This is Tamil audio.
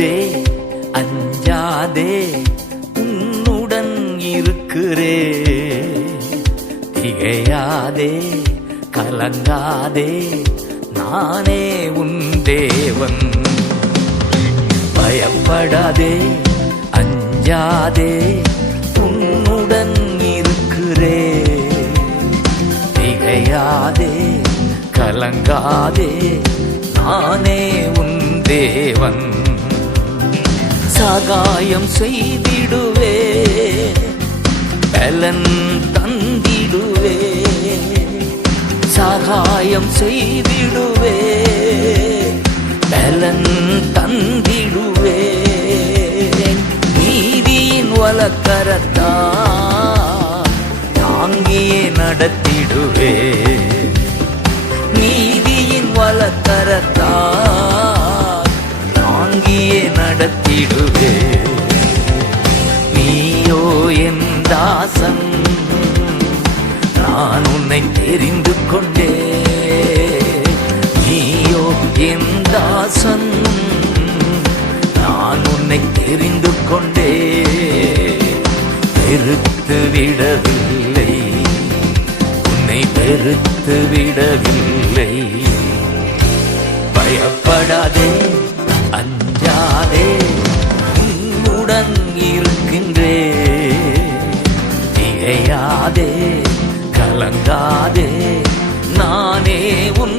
பயப்படாதே அஞ்சாதே உன்னுடன் இருக்கிறே. திகையாதே கலங்காதே நானே உன் தேவன். பயப்படாதே அஞ்சாதே உன்னுடன் இருக்கிறே. திகையாதே கலங்காதே நானே உன் தேவன். சகாயம் செய்திடுவே பலன் தந்திடுவே. சகாயம் செய்திடுவே பலன் தந்திடுவே. நீதியின் வலக்கரத்தா தாங்கியே நடத்திடுவே. நீதியின் வலக்கரத்தா தாங்கியே நடத்திடுவே. நீயோ என் தாசன் நான் உன்னை தெரிந்து கொண்டே. நீயோ என் தாசன் நான் உன்னை தெரிந்து கொண்டே. வெறுத்து விடவில்லை உன்னை வெறுத்து விடவில்லை. பயப்படாதே அஞ்சாதே உன்னுடன் இருக்கின்றே. திகையாதே கலங்காதே நானே உன்